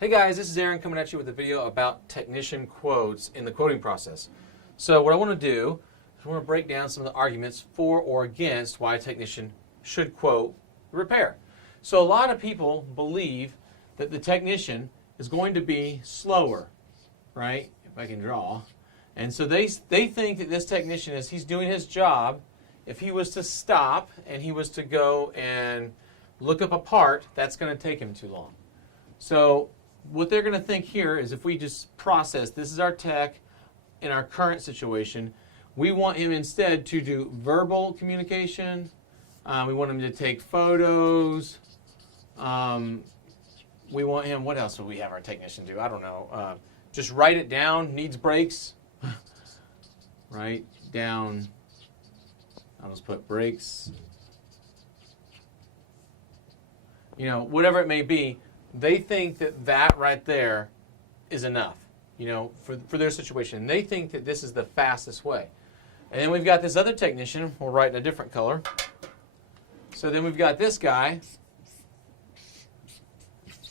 Hey guys, this is Aaron coming at you with a video about technician quotes in the quoting process. So what I want to do is I want to break down some of the arguments for or against why a technician should quote the repair. So a lot of people believe that the technician is going to be slower, right? If I can draw. And so they think that this technician he's doing his job. If he was to stop and he was to go and look up a part, that's going to take him too long. So what they're going to think here is if we just process, this is our tech in our current situation, we want him instead to do verbal communication. We want him to take photos. We want him, what else would we have our technician do? I don't know. Just write it down, needs breaks. Write down, I'll just put breaks. You know, whatever it may be. They think that that right there is enough, you know, for their situation. They think that this is the fastest way. And then we've got this other technician. We'll write in a different color. So then we've got this guy.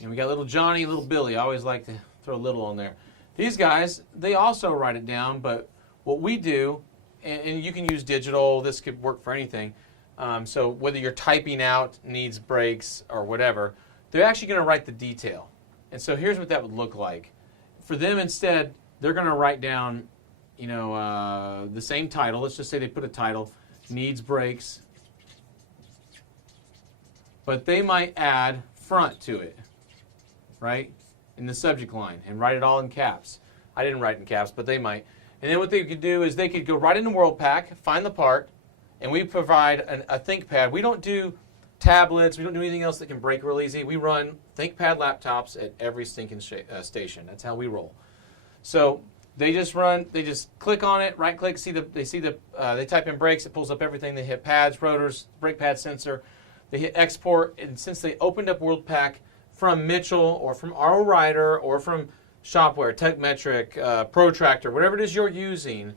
And we got little Johnny, little Billy. I always like to throw little on there. These guys, they also write it down, but what we do, and you can use digital, this could work for anything. So whether you're typing out needs breaks or whatever, they're actually going to write the detail. And so here's what that would look like. For them instead, they're going to write down, you know, the same title. Let's just say they put a title, needs breaks. But they might add front to it, right, in the subject line and write it all in caps. I didn't write in caps, but they might. And then what they could do is they could go right into WorldPack, find the part, and we provide a ThinkPad. We don't do tablets, we don't do anything else that can break real easy. We run ThinkPad laptops at every stinking station. That's how we roll. So they just click on it, right click, they type in brakes, it pulls up everything. They hit pads, rotors, brake pad sensor. They hit export, and since they opened up WorldPack from Mitchell or from RO Writer or from Shopware, TechMetric, Protractor, whatever it is you're using,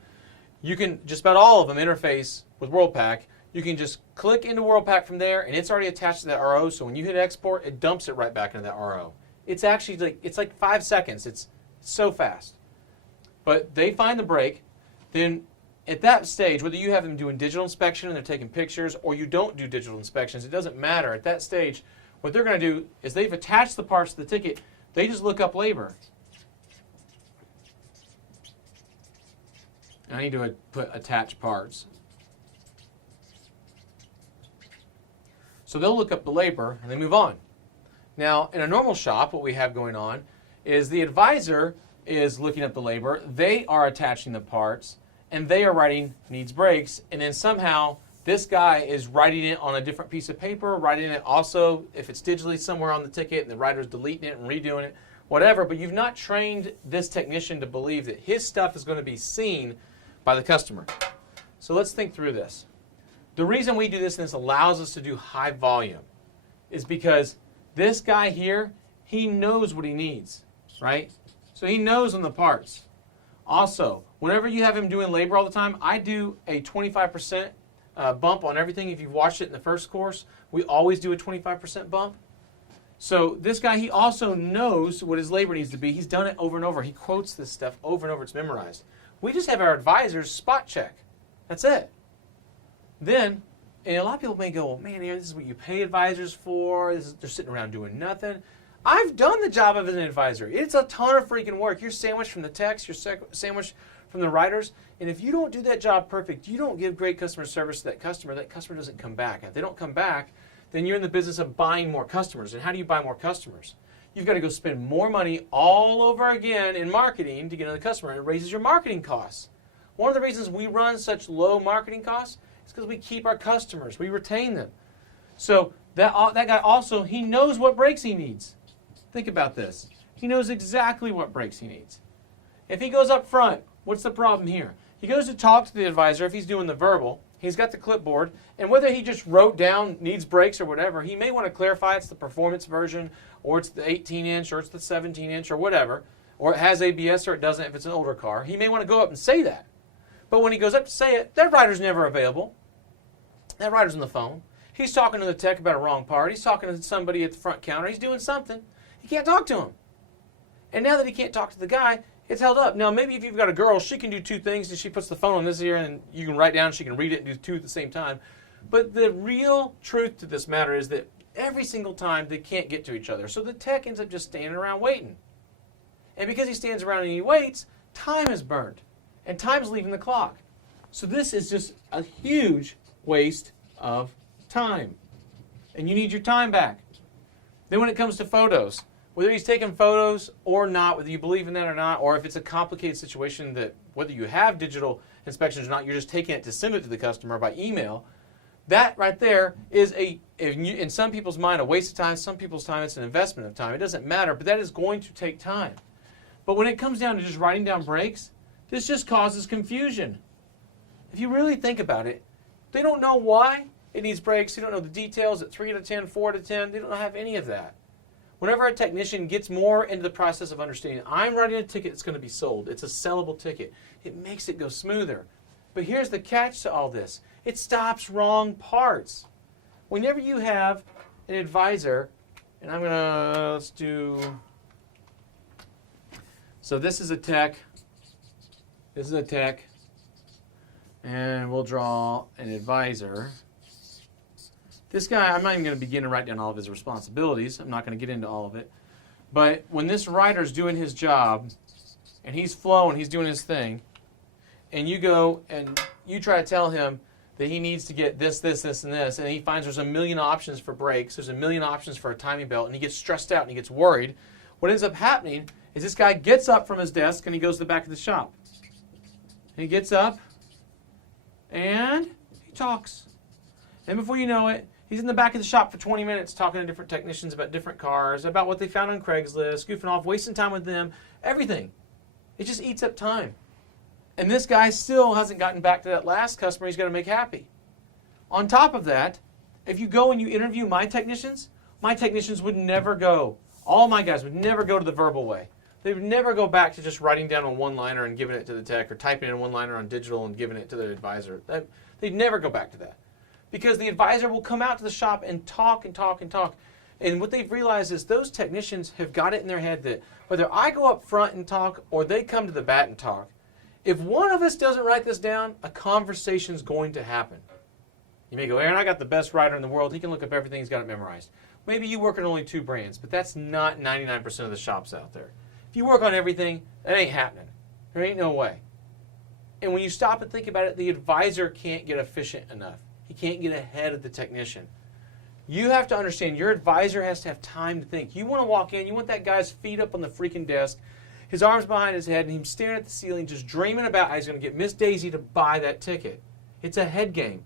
you can just about all of them interface with WorldPack. You can just click into WorldPack from there, and it's already attached to that RO. So when you hit export, it dumps it right back into that RO. It's actually like 5 seconds. It's so fast. But they find the break. Then at that stage, whether you have them doing digital inspection and they're taking pictures, or you don't do digital inspections, it doesn't matter. At that stage, what they're going to do is they've attached the parts to the ticket. They just look up labor. I need to put attach parts. So they'll look up the labor and they move on. Now, in a normal shop, what we have going on is the advisor is looking up the labor, they are attaching the parts, and they are writing needs breaks, and then somehow this guy is writing it on a different piece of paper, writing it also, if it's digitally somewhere on the ticket, and the writer's deleting it and redoing it, whatever, but you've not trained this technician to believe that his stuff is going to be seen by the customer. So let's think through this. The reason we do this and this allows us to do high volume is because this guy here, he knows what he needs, right? So he knows on the parts. Also, whenever you have him doing labor all the time, I do a 25% bump on everything. If you've watched it in the first course, we always do a 25% bump. So this guy, he also knows what his labor needs to be. He's done it over and over. He quotes this stuff over and over. It's memorized. We just have our advisors spot check. That's it. Then, and a lot of people may go, well, man, this is what you pay advisors for. They're sitting around doing nothing. I've done the job of an advisor. It's a ton of freaking work. You're sandwiched from the techs, you're sandwiched from the writers, and if you don't do that job perfect, you don't give great customer service to that customer doesn't come back. And if they don't come back, then you're in the business of buying more customers. And how do you buy more customers? You've got to go spend more money all over again in marketing to get another customer, and it raises your marketing costs. One of the reasons we run such low marketing costs is because we keep our customers. We retain them. So that guy also, he knows what brakes he needs. Think about this. He knows exactly what brakes he needs. If he goes up front, what's the problem here? He goes to talk to the advisor if he's doing the verbal. He's got the clipboard, and whether he just wrote down needs breaks or whatever, he may want to clarify it's the performance version, or it's the 18-inch, or it's the 17-inch, or whatever, or it has ABS or it doesn't if it's an older car. He may want to go up and say that. But when he goes up to say it, that writer's never available. That writer's on the phone. He's talking to the tech about a wrong part. He's talking to somebody at the front counter. He's doing something. He can't talk to him. And now that he can't talk to the guy, it's held up. Now, maybe if you've got a girl, she can do two things, and she puts the phone on this ear, and you can write down, she can read it and do two at the same time. But the real truth to this matter is that every single time they can't get to each other. So the tech ends up just standing around waiting. And because he stands around and he waits, time is burned. And time's leaving the clock. So this is just a huge waste of time. And you need your time back. Then when it comes to photos, whether he's taking photos or not, whether you believe in that or not, or if it's a complicated situation that whether you have digital inspections or not, you're just taking it to send it to the customer by email, that right there is in some people's mind, a waste of time. Some people's time, it's an investment of time. It doesn't matter, but that is going to take time. But when it comes down to just writing down breaks, this just causes confusion. If you really think about it, they don't know why it needs breaks. They don't know the details at 3 to 10, 4 to 10. They don't have any of that. Whenever a technician gets more into the process of understanding, I'm writing a ticket that's going to be sold. It's a sellable ticket. It makes it go smoother. But here's the catch to all this. It stops wrong parts. Whenever you have an advisor, and I'm going to, let's do, so this is a tech. This is a tech. And we'll draw an advisor. This guy, I'm not even going to begin to write down all of his responsibilities. I'm not going to get into all of it. But when this writer's doing his job, and he's flowing, he's doing his thing, and you go and you try to tell him that he needs to get this, this, this, and this, and he finds there's a million options for brakes, there's a million options for a timing belt, and he gets stressed out and he gets worried, what ends up happening is this guy gets up from his desk and he goes to the back of the shop. And he gets up and he talks. And before you know it, he's in the back of the shop for 20 minutes talking to different technicians about different cars, about what they found on Craigslist, goofing off, wasting time with them, everything. It just eats up time. And this guy still hasn't gotten back to that last customer he's going to make happy. On top of that, if you go and you interview my technicians would never go. All my guys would never go to the verbal way. They would never go back to just writing down a one-liner and giving it to the tech, or typing in a one-liner on digital and giving it to the advisor. They'd never go back to that. Because the advisor will come out to the shop and talk and talk and talk. And what they've realized is those technicians have got it in their head that whether I go up front and talk or they come to the bat and talk, if one of us doesn't write this down, a conversation's going to happen. You may go, Aaron, I got the best writer in the world. He can look up everything. He's got it memorized. Maybe you work on only 2 brands, but that's not 99% of the shops out there. If you work on everything, that ain't happening. There ain't no way. And when you stop and think about it, the advisor can't get efficient enough. He can't get ahead of the technician. You have to understand your advisor has to have time to think. You want to walk in, you want that guy's feet up on the freaking desk, his arms behind his head, and him staring at the ceiling, just dreaming about how he's going to get Miss Daisy to buy that ticket. It's a head game.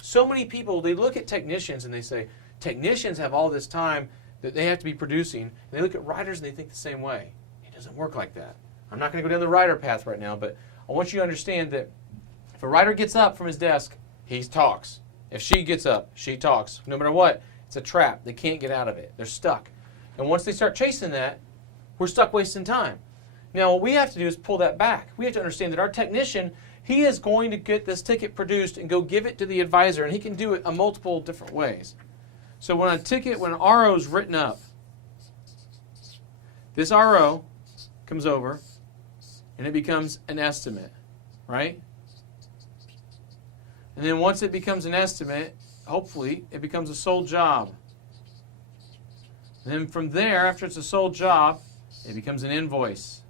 So many people, they look at technicians and they say, technicians have all this time that they have to be producing. And they look at writers and they think the same way. It doesn't work like that. I'm not going to go down the writer path right now, but I want you to understand that if a writer gets up from his desk, he talks. If she gets up, she talks. No matter what, it's a trap. They can't get out of it. They're stuck. And once they start chasing that, we're stuck wasting time. Now, what we have to do is pull that back. We have to understand that our technician, he is going to get this ticket produced and go give it to the advisor, and he can do it in multiple different ways. So when an RO is written up, this RO comes over, and it becomes an estimate, right? And then once it becomes an estimate, hopefully, it becomes a sold job. And then from there, after it's a sold job, it becomes an invoice.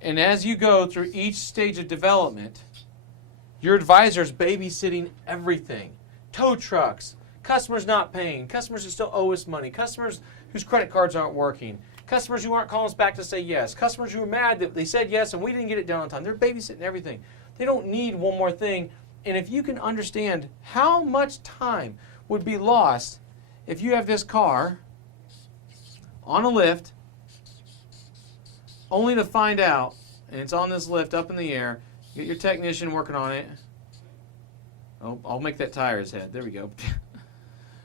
And as you go through each stage of development, your advisor's babysitting everything. Tow trucks, customers not paying, customers who still owe us money, customers whose credit cards aren't working, customers who aren't calling us back to say yes, customers who are mad that they said yes and we didn't get it done on time. They're babysitting everything. They don't need one more thing. And if you can understand how much time would be lost if you have this car on a lift, only to find out, and it's on this lift up in the air, get your technician working on it. Oh, I'll make that tire his head. There we go.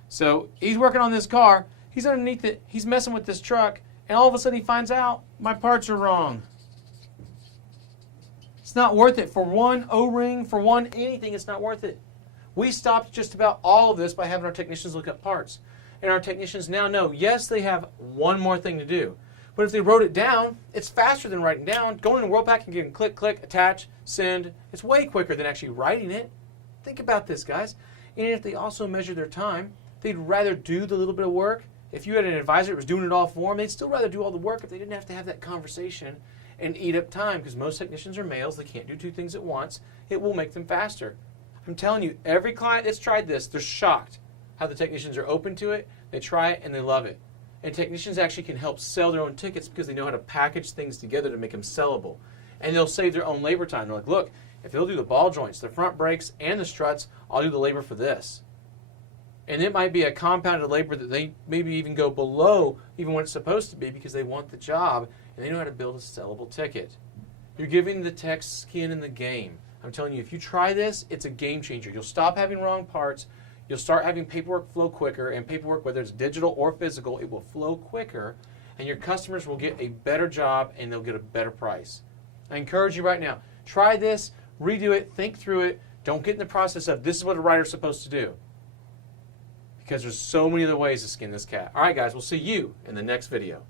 So he's working on this car. He's underneath it. He's messing with this truck. And all of a sudden he finds out my parts are wrong. It's not worth it. For one O-ring, for one anything, it's not worth it. We stopped just about all of this by having our technicians look up parts. And our technicians now know, yes, they have one more thing to do. But if they wrote it down, it's faster than writing down. Going in Worldpack and getting click, click, attach, send, it's way quicker than actually writing it. Think about this, guys. And if they also measure their time, they'd rather do the little bit of work. If you had an advisor that was doing it all for them, they'd still rather do all the work if they didn't have to have that conversation and eat up time, because most technicians are males. They can't do two things at once. It will make them faster. I'm telling you, every client that's tried this, they're shocked how the technicians are open to it. They try it and they love it. And technicians actually can help sell their own tickets because they know how to package things together to make them sellable. And they'll save their own labor time. They're like, look, if they'll do the ball joints, the front brakes, and the struts, I'll do the labor for this. And it might be a compounded labor that they maybe even go below even what it's supposed to be because they want the job and they know how to build a sellable ticket. You're giving the tech skin in the game. I'm telling you, if you try this, it's a game changer. You'll stop having wrong parts. You'll start having paperwork flow quicker, and paperwork, whether it's digital or physical, it will flow quicker, and your customers will get a better job and they'll get a better price. I encourage you right now, try this, redo it, think through it. Don't get in the process of this is what a writer's supposed to do, because there's so many other ways to skin this cat. All right, guys, we'll see you in the next video.